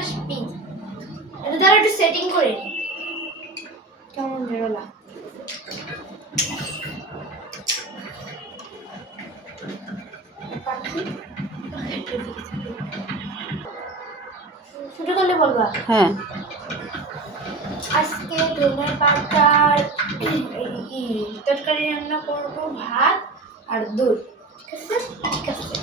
আসবি। এটা দ্বারা একটু সেটিং করে নি। কেমন বেরোলা? শুরু করলে বলবা? হ্যাঁ। আজকে ধনে পাতার তরকারি রান্না করবো, ভাত আর দুধ। ঠিক আছে? ঠিক আছে।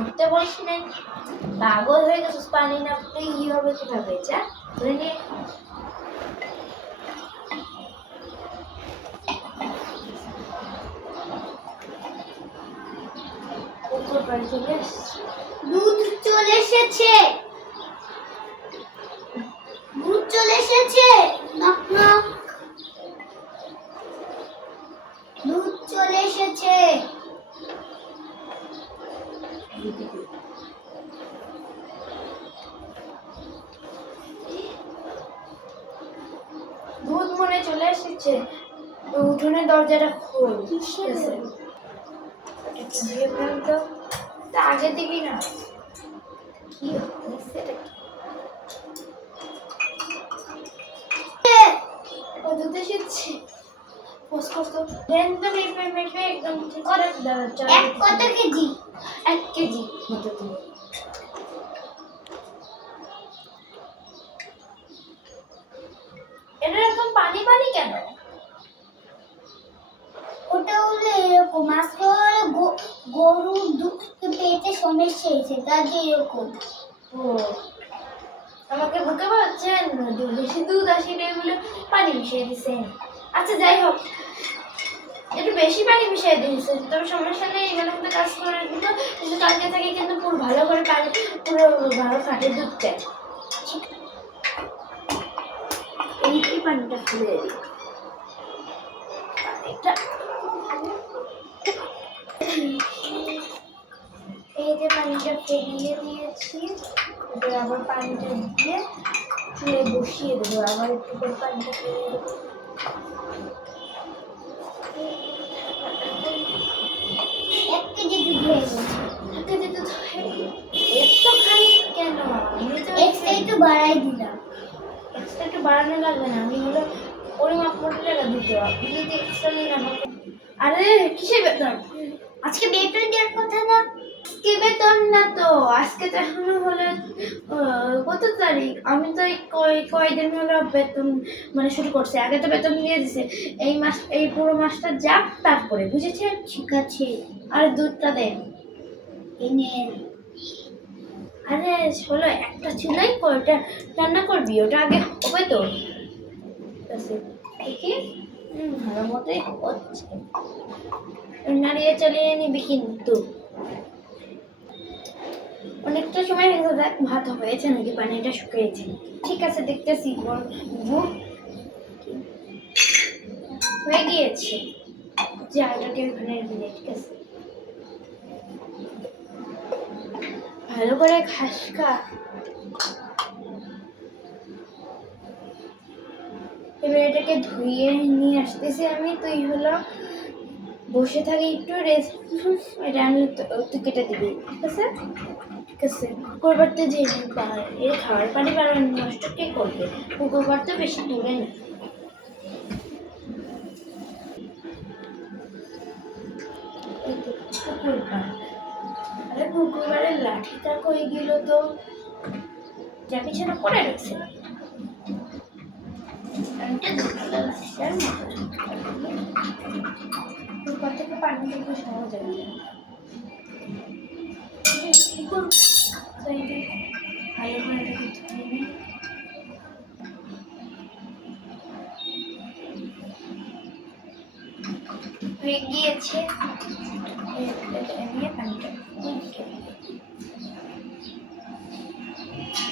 উঠতে বলিস নাই, পাগল হয়ে গেছিস। পানি না পেলে ই হবে কিভাবে? যা ধরে নিয়ে দুধ চলে এসেছে। দুধ চলে এসেছে। Knock knock. দুধ চলে এসেছে। দুধ মনে চলে এসেছে। উঠোনের দরজাটা খোল। আগে দিবি না? কি হচ্ছে? দুধ এসেছে। একদম কত কেজি? 1 কেজি মতো দিন। এটা এরকম পানি পানি কেন? ওটা হলো এরকম, আসলে গরুর দুধ পেটে সমস্যা হয়েছে, তার যে এরকম। ও, আমাকে বুকে বলছেন বেশি দুধ আসে বলে পানি মিশিয়ে দিচ্ছেন। আচ্ছা যাই হোক, একটু বেশি পানি মিশিয়ে দিয়েছে, তবে সমস্যা নেই। এবার আমাদের কাজ করে দিল, কিন্তু কালকে থেকে কিন্তু পুরো ভালো করে পানি, পুরো ভালো খাটে দুধ চাই। এই পানিটা ফেলে দিই। পানিটা এই যে পানিটা ফেলিয়ে দিয়েছি, এবার আবার পানিটা দিয়ে চুলে বসিয়ে দেবো। আবার একটু করে পানিটা ফেলিয়ে দেবো। 1 কেজি দুধ হয়ে গেছে। 1 কেজি দুধ এত খানি কেন? আমি তো এক্সট্রা একটু বাড়াই দিলাম। এক্সট্রা একটু বাড়ানো লাগবে না, আমি হলো পরিমাপ করে টাকা দিতে হবে। আপনি যদি এক্সট্রা নিন আমাকে। আরে কিসের বেতন? আজকে বেতন দেওয়ার কথা না। আজকে বেতন না তো, আজকে তো এখনো হলো কত তারিখ? আমি তো কয়দিন হলো বেতন মানে শুরু করছে। আগে তো বেতন দিয়ে দিছে। এই মাস, এই পুরো মাসটা যাক, তারপরে বুঝেছেন? ঠিক আছে। আর দুধটা দেন। এনে আরে হলো একটা চুলাই কয়টা রান্না করবি? ওটা আগে হবে তো। ঠিক আছে, দেখি ভালো মতোই হচ্ছে। নাড়িয়ে চালিয়ে নিবি কিন্তু। অনেকটা সময় হয়ে গেছে, ভাত হয়েছে নাকি পানিটা শুকিয়েছে। ঠিক আছে, দেখতেছি। হয়ে গিয়েছে। যে আলুটাকে ওখানে দিলে। ঠিক আছে, ভালো করে খাসকা। এবার এটাকে ধুয়ে নিয়ে আসতেছি আমি। তুই হলো বসে থাকি একটু রেস্ট। এটা আমি তুই কেটে দিবি। ঠিক আছে? ঠিক আছে। করবার তো যে এর খাওয়ার পানি বারবার নষ্ট কে করবে? পুকুর পাড় তো বেশি দূরে না। পুকুর পাড়, আরে পুকুর পাড়ের লাঠিটা কই গেল তো? যা পিছনে পড়ে রয়েছে। পুকুর থেকে পানি থেকে সহজ হয়ে যায়। ভালো করে হয়ে গিয়েছে। নিয়ে পানিটা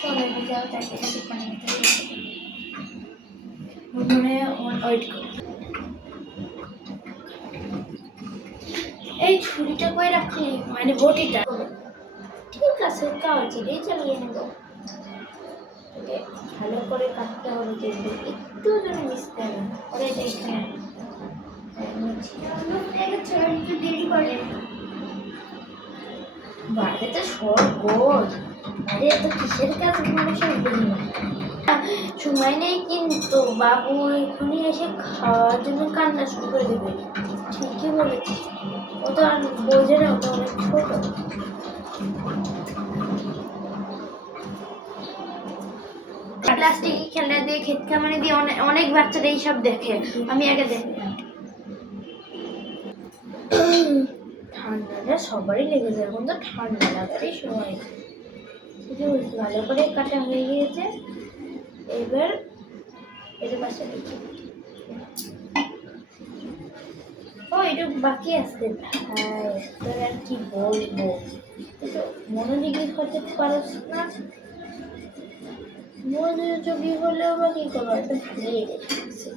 চলে যাও, তাকে পানি ওয়েট করো। এই ছুরিটা করে রাখলি, মানে বটিটা। ঠিক আছে, কাগজেই চালিয়ে নেব। ভালো করে কাটতে হবে কিন্তু একটু যেন মিশতে হবে। ওরা এটা এখানে একটু দেরি করে। বাইরে তো শরবত, আরে এত কিসের কাজ মানুষের বুঝি না। সময় নেই কিন্তু বাবু এখনই এসে খাওয়ার জন্য কান্না শুরু করে দেবে। ঠিকই বলেছিস, ও তো আর বোঝে না, ও তো অনেক ছোট। প্লাস্টিকের খেলনা দিয়ে ক্ষেত খামারে দিয়ে অনেক বাচ্চারা এইসব দেখে, আমি আগে দেখি। ঠান্ডাটা সবারই লেগে যায়, এখন তো ঠান্ডা লাগারই সময়। ভালো করে কাটা হয়ে গিয়েছে, এবার এর পাশে রেখে ও এটা বাকি আছে। ভাই তোর আর কি বলবো, তুই তো মনোযোগী হতে পারস না। মনোযোগী হলেও বা কি করবো, একটা ভুলিয়ে গেছে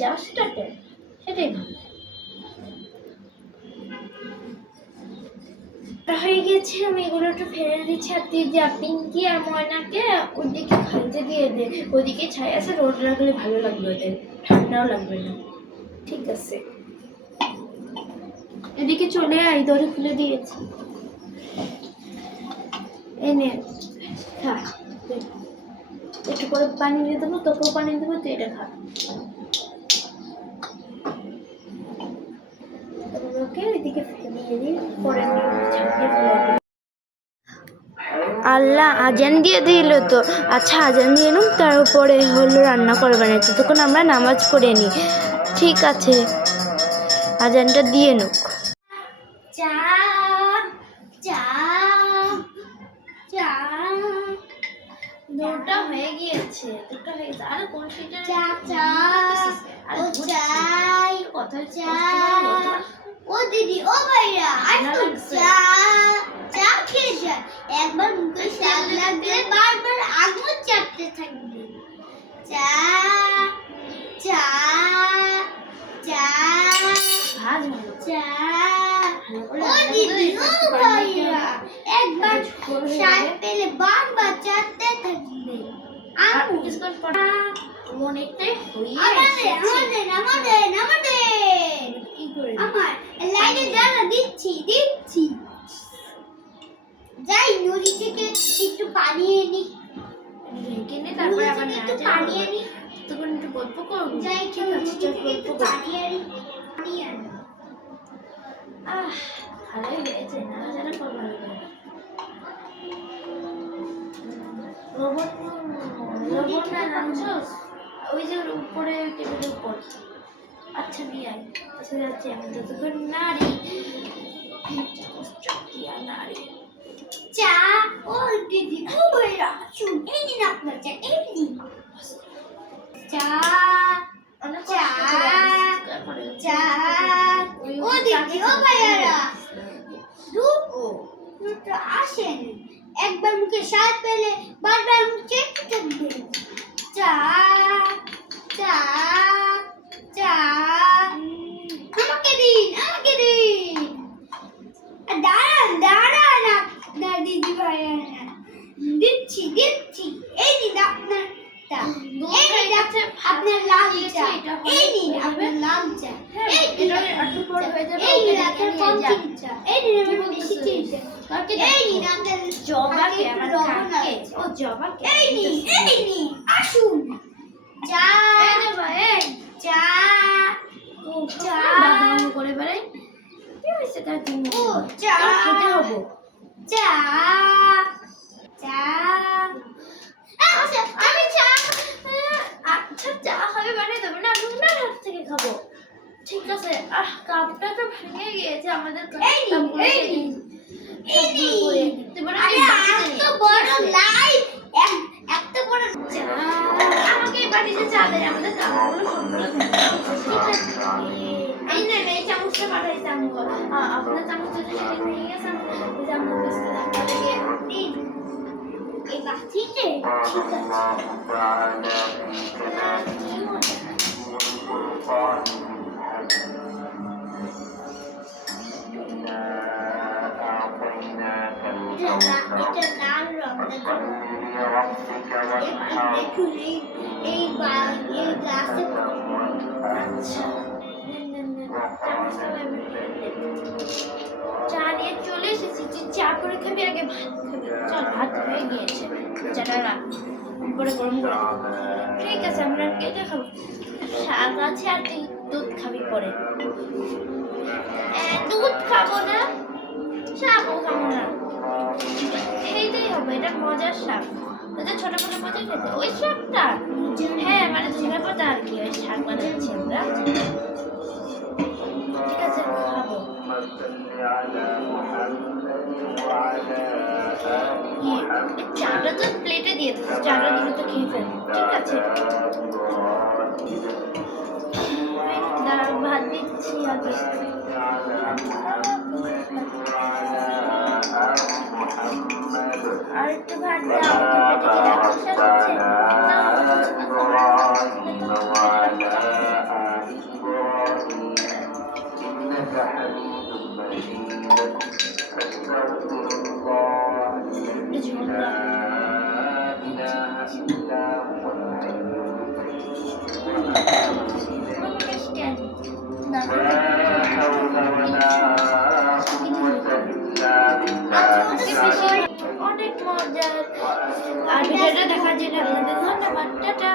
জাস্টটাকে, সেটাই ভালো হয়ে গেছে। আমি এগুলো একটু ফেলে দিচ্ছি, আর তুই যা পিঙ্কি আর ময়নাকে ওদিকে খাইতে দিয়ে দে, ওদিকে ছাই আছে, রোদ রাখলে ভালো লাগবে, ওদের ঠান্ডাও লাগবে না। ঠিক আছে, এদিকে চলে আই, দড়ি খুলে দিয়েছি। এনে খা, একটু করে পানি দিয়ে দেবো, তোকেও পানি দেবো, তুই এটা খা। আল্লাহ আজান দিয়ে দিল তো, আচ্ছা আজান দিয়ে নিন, তারপরে হলো রান্না করবে না, ততক্ষণ আমরা নামাজ পড়ে নিই। ঠিক আছে, আজানটা দিয়ে নুক। চা চা চা, দুটো হয়ে গিয়েছে, দুটো হয়ে গেছে। আর কোন সেটা চা চা ও চাই কথা চা ও দিদি ও ভাইয়া আসুন চা চা খেয়ে যা। একবার মুখে স্বাদ লাগলে বারবার আগুন চাটতে থাকবে। চা চা চা চা ও দিদি ও ভাইয়া, একবার স্বাদ পেলে বারবার চাটতে থাকবে। অনেকটাই আমার লাইনে জ্বালা দিচ্ছি যাই নদী থেকে একটু পানি এনি, তারপরে আবার একটু পানি আনি, তখন একটু গল্প করবো। যাই ঠিক আছে, একটু পানি আনি। ভালোই হয়েছে, নাড়াচাড়া করবো। ওই যে উপরে টেবিলের উপর। আচ্ছা নিয়ে আয়, আচ্ছা যাচ্ছি আমি, ততক্ষণ নাড়ি নাড়ি। চা ও দিদি ও ভাইরা শুন, এই নিন আপনার চা, এই নিন চা চা চা ও দিদি ও ভাইয়ারা দুটো আসেন, একবার মুখে স্বাদ পেলে বারবার মুখ চেটে থাকবেন। চা চা চা আমাকে দিন দাঁড়ান আপনার দিদি ভাইয়া, দিচ্ছি এই নিন আপনার আপনার লাল চা, এই নিন আপনার লাল চা, এই নিন আপনার কম চিনি চা, এই নিন আপনার বেশি চিনি চা, এই নিন আপনার জবাকে আমার কাকে ও জবাকে, এই নিন আসুন চা চা চা করে বেড়াই। কি হয়েছে তার জন্য? ও চা খেতে হবে, চা চা আচ্ছা আমি চা আচ্ছা চা হবে বানিয়ে দেবে না, আমি না হাত থেকে খাবো। ঠিক আছে, কাপটা তো ভেঙে গিয়েছে আমাদের, এত বড় লাইট, এত বড় চা, আমাকে বাড়িতে চা দেয়, আমাদের কাপগুলো সবগুলো এই না এই চামচটা পাঠাইছে আমি, আপনার চামচটা সেটা ভেঙে গেছে, ওই চামচ বেসতে ধাক্কা লেগে এই বাটিতে। ঠিক আছে এটা লাল রং, দেখুন এই গ্লাসে। আচ্ছা খাবি আগে ভাত খাবি? চল ভাত হয়ে গিয়েছে, যেটা রাখ পরে গরম করে দেবো। ঠিক আছে আমরা কেটে খাবো, শাক আছে আর তুই দুধ খাবি পরে। দুধ খাবো না, শাকও খাবো না, খেতেই হবে, এটা মজার শাক। তোদের ছোটবেলা মজা খেতে ওই শাকটা? হ্যাঁ মানে ধনে পাতা আর কি, ওই শাক বানাচ্ছি আমরা। ঠিক আছে খাবো। চাটা তো প্লেটে দিয়ে দিচ্ছি, চাটা দিলে তো খেয়ে ফেলবো। ঠিক আছে দাঁড়াও ভাত দিচ্ছি আগে। আর একটু ভাত দাও, পেটে কি রাখতে হচ্ছে না? অনেক মজার। আর ভিডিওটা দেখার জন্য আপনাদের ধন্যবাদ, টাটা।